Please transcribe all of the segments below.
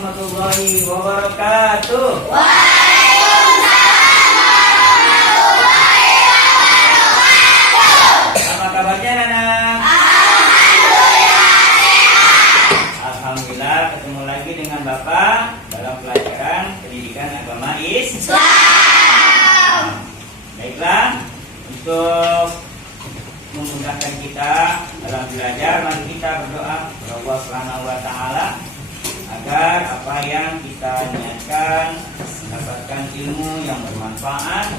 warahmatullahi wabarakatuh. Apa kabarnya anak? Alhamdulillah ketemu lagi dengan Bapak dalam pelajaran pendidikan agama Islam. Baiklah, untuk memudahkan kita dalam belajar, mari kita berdoa kepada Allah Subhanahu wa taala agar apa yang kita niatkan mendapatkan ilmu yang bermanfaat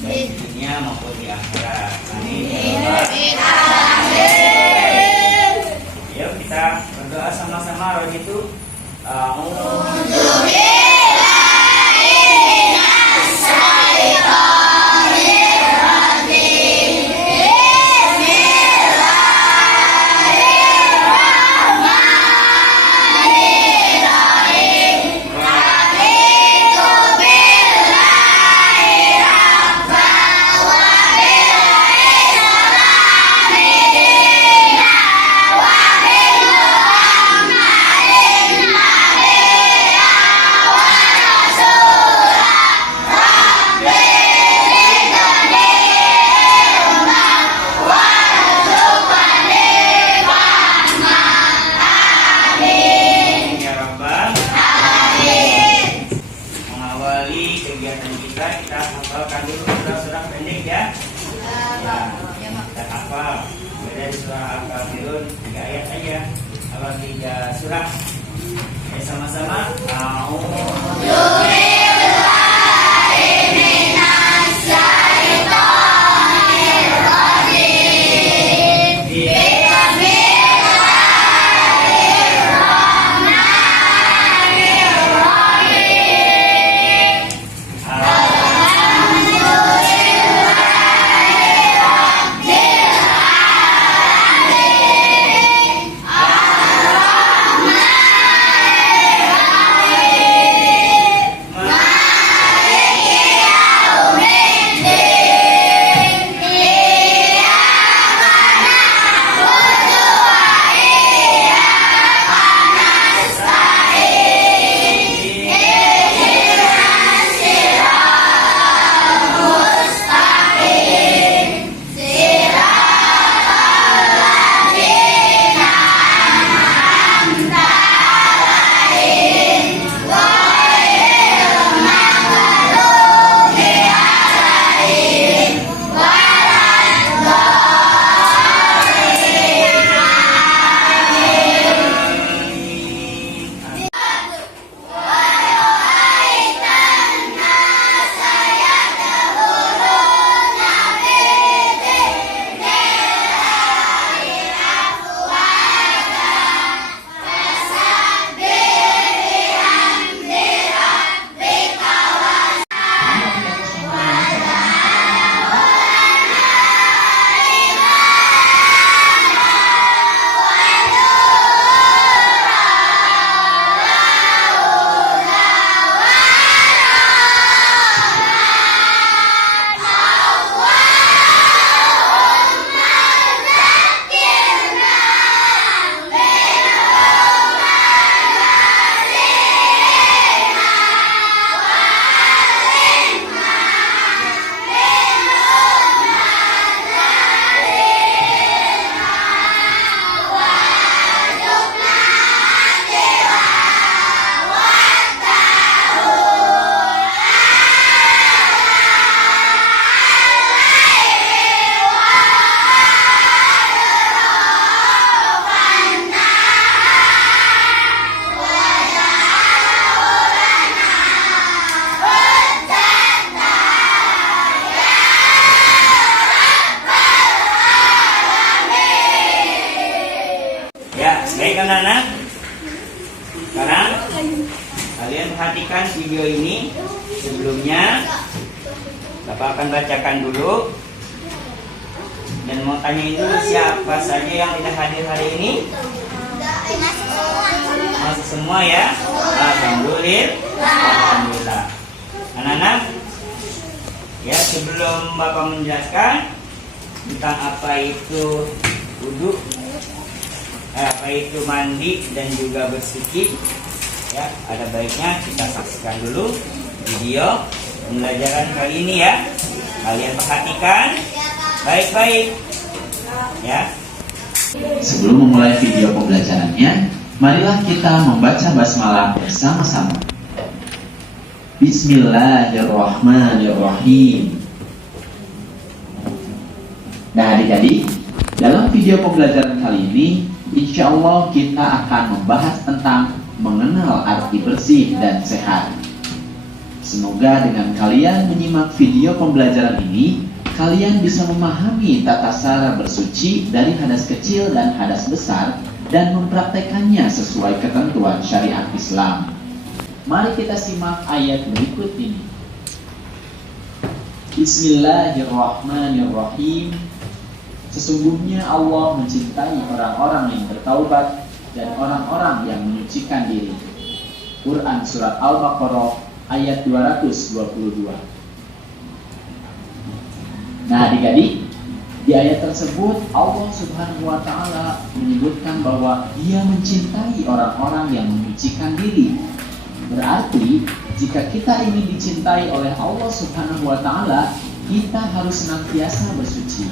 baik di dunia maupun di akhirat. Amin. Yuk kita berdoa sama-sama. Rojitu kegiatan kita hafalkan dulu surah-surah pendek ya. Kita hafal dari surah Al-Kafirun 3 ayat aja, hafal 3 surah. Sama-sama. Baik anak-anak, sekarang kalian perhatikan video ini. Sebelumnya Bapak akan bacakan dulu dan mau tanyain dulu siapa saja yang tidak hadir hari ini. Masih semua ya. Alhamdulillah. Anak-anak, ya sebelum Bapak menjelaskan tentang apa itu wudhu, apa itu mandi dan juga bersuci, ya ada baiknya kita saksikan dulu video pembelajaran kali ini ya. Kalian perhatikan baik-baik ya. Sebelum memulai video pembelajarannya, marilah kita membaca basmalah bersama-sama. Bismillahirrahmanirrahim. Nah adik-adik, dalam video pembelajaran kali ini, insya Allah kita akan membahas tentang mengenal arti bersih dan sehat. Semoga dengan kalian menyimak video pembelajaran ini, kalian bisa memahami tata cara bersuci dari hadas kecil dan hadas besar dan mempraktekannya sesuai ketentuan syariat Islam. Mari kita simak ayat berikut ini. Bismillahirrahmanirrahim. Sesungguhnya Allah mencintai orang-orang yang bertaubat dan orang-orang yang menyucikan diri. Quran Surat Al-Baqarah ayat 222. Nah adik-adik, di ayat tersebut Allah Subhanahu wa Ta'ala menyebutkan bahwa Dia mencintai orang-orang yang menyucikan diri. Berarti jika kita ingin dicintai oleh Allah Subhanahu wa Ta'ala, kita harus senantiasa bersuci.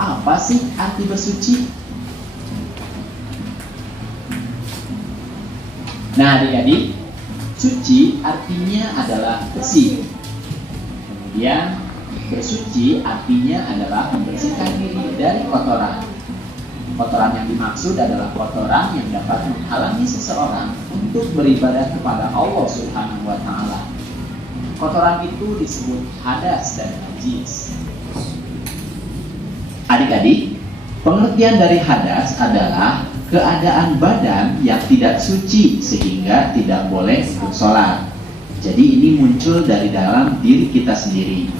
Apa sih arti bersuci? Nah adik-adik, suci artinya adalah bersih. Kemudian bersuci artinya adalah membersihkan diri dari kotoran. Kotoran yang dimaksud adalah kotoran yang dapat menghalangi seseorang untuk beribadah kepada Allah Subhanahu wa Ta'ala. Kotoran itu disebut hadas dan najis. Adik-adik, pengertian dari hadas adalah keadaan badan yang tidak suci sehingga tidak boleh untuk sholat. Jadi ini muncul dari dalam diri kita sendiri.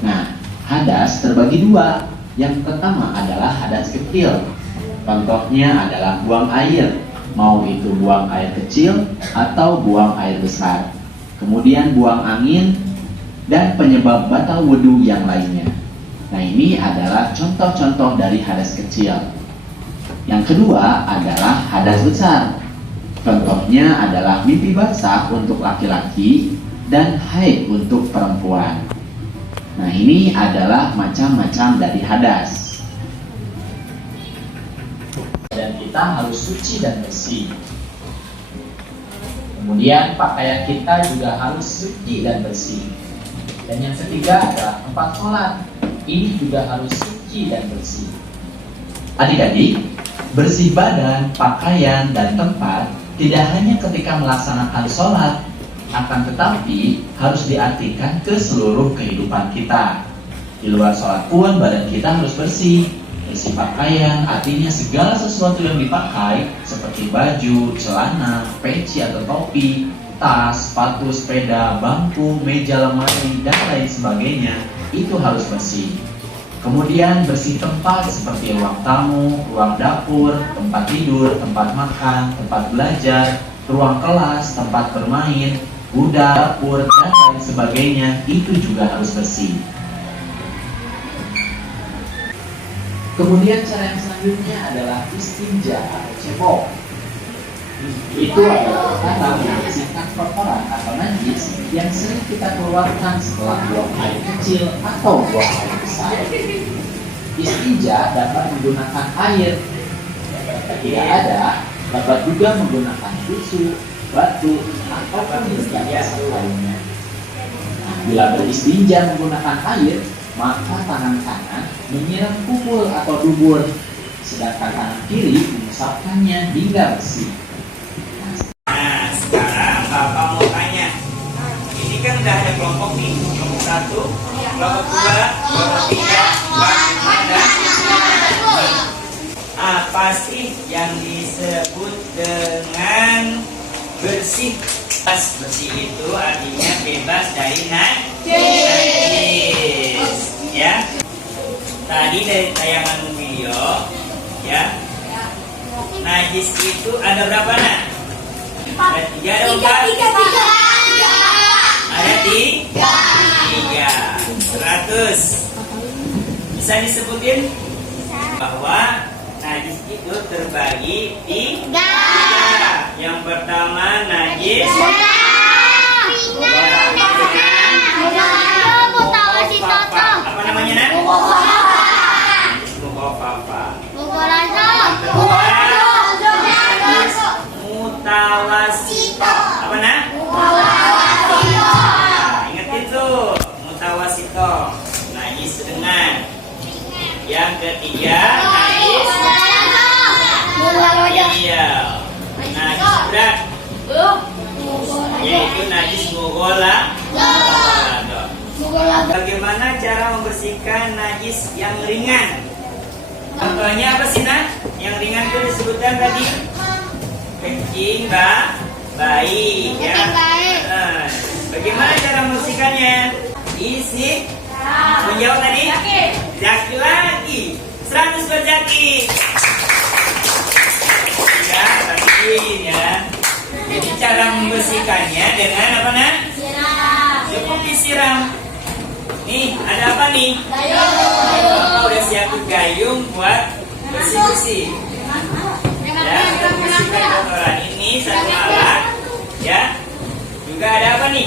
Nah, hadas terbagi dua. Yang pertama adalah hadas kecil. Contohnya adalah buang air, mau itu buang air kecil atau buang air besar. Kemudian buang angin dan penyebab batal wudhu yang lainnya. Nah ini adalah contoh-contoh dari hadas kecil. Yang kedua adalah hadas besar. Contohnya adalah mimpi basah untuk laki-laki dan haid untuk perempuan. Nah ini adalah macam-macam dari hadas. Dan kita harus suci dan bersih. Kemudian pakaian kita juga harus suci dan bersih. Dan yang ketiga adalah tempat sholat. Ini juga harus suci dan bersih. Adik-adik, bersih badan, pakaian, dan tempat tidak hanya ketika melaksanakan sholat, akan tetapi harus diartikan ke seluruh kehidupan kita. Di luar sholat pun badan kita harus bersih. Bersih pakaian artinya segala sesuatu yang dipakai seperti baju, celana, peci atau topi, tas, sepatu, sepeda, bangku, meja, lemari, dan lain sebagainya, itu harus bersih. Kemudian bersih tempat seperti ruang tamu, ruang dapur, tempat tidur, tempat makan, tempat belajar, ruang kelas, tempat bermain, gudang, dapur, dan lain sebagainya, itu juga harus bersih. Kemudian cara yang selanjutnya adalah istinja atau cebok. Itu adalah cara membersihkan kotoran atau najis yang sering kita keluarkan setelah buang air kecil atau buang air besar. Istinja dapat menggunakan air. Jika tidak ada, dapat juga menggunakan tisu, batu, ataupun berbagai lainnya. Nah, bila beristinja menggunakan air, maka tangan kanan menyiram kumpul atau dubur, sedangkan tangan kiri mengusapkannya hingga bersih. Nah, sekarang Bapak mau tanya. Ini kan udah ada kelompok nih. Kelompok 1, kelompok 2, kelompok 3, 4, 5, dan 6. Apa sih yang disebut dengan bersih? Bersih itu artinya bebas dari najis. Ya. Tadi dari tayangan video, ya. Najis itu ada berapa nak? Ada 3 atau 4? Ada 3. 100. Bisa disebutin? Bahwa najis itu terbagi 3. Yang pertama najis. Apa namanya nak? Mukhofafa. Najis mutawasito. Apa nak? Ingat itu mutawasito. Najis sedang. Yang ketiga najis. Iya. Najis berat. Yaitu najis mughola. Bagaimana cara membersihkan najis yang ringan? Contohnya apa sih nak? Yang ringan itu disebutkan tadi kencing, bayi, ya. Bagaimana cara membersihkannya? Isi. Menjawab tadi? Jaki lagi. 100 buat Jaki. Ya, bagiin ya. Jadi cara membersihkannya dengan apa nak? Cukup disiram. Nih, ada apa nih? Oh, udah siapin gayung buat bersih-bersih. Ya, untuk bersihkan kotoran ini satu alat. Ya, juga ada apa nih?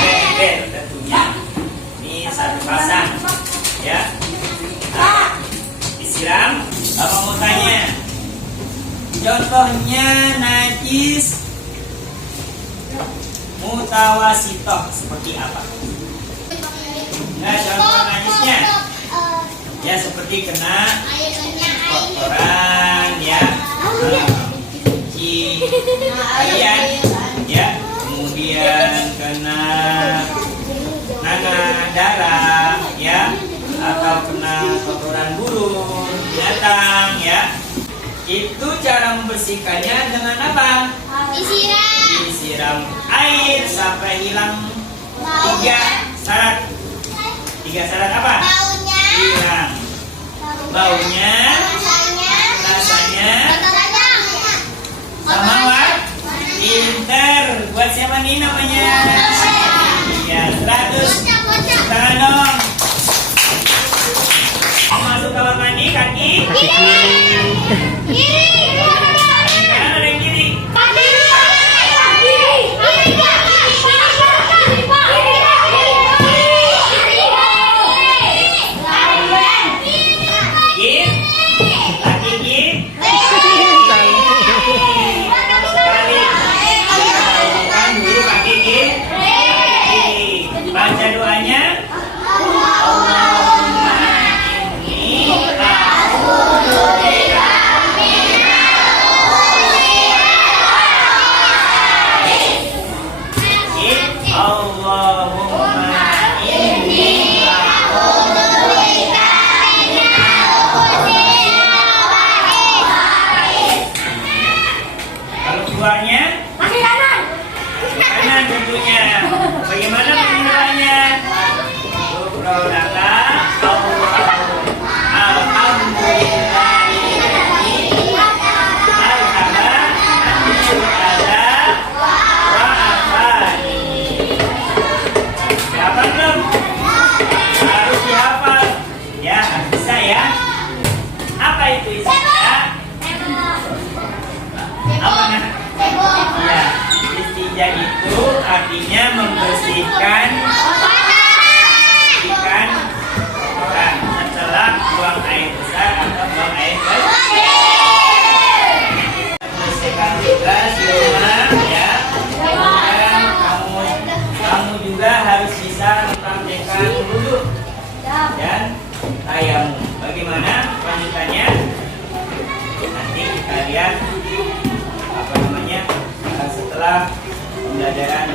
Ember tentunya. Ini satu pasang. Ya, nah, disiram. Apa mau tanya? Contohnya najis mutawasitoh seperti apa? Nah, contoh najisnya ya seperti kena kotoran, ya, kencing, ya, kemudian kena darah, ya, atau kena kotoran burung, binatang, ya. Itu cara membersihkannya dengan apa? Disiram air sampai hilang 3 syarat. 3 syarat apa? Hilang baunya, rasanya, sama pinter. Buat siapa nih namanya? Ya, 100. Tangan dong. Masuk kamar mandi, kaki kiri. Kanan ada yang kiri. Baca doanya. Keluarnya kaki kanan. Kanan tentunya. Bagaimana penggunaannya? Subhanallah, Dapat belum? Harus dihafal. Ya, bisa ya. Apa itu isinya? Apa namanya? Ya, istinja itu artinya membersihkan ikan kotoran setelah buang air besar atau buang air kecil. Bersihkan juga di rumah, ya. Dan kamu juga harus bisa mempraktekkan wudhu dan tayamum. Bagaimana lanjutannya? Nanti kita lihat setelah pembelajaran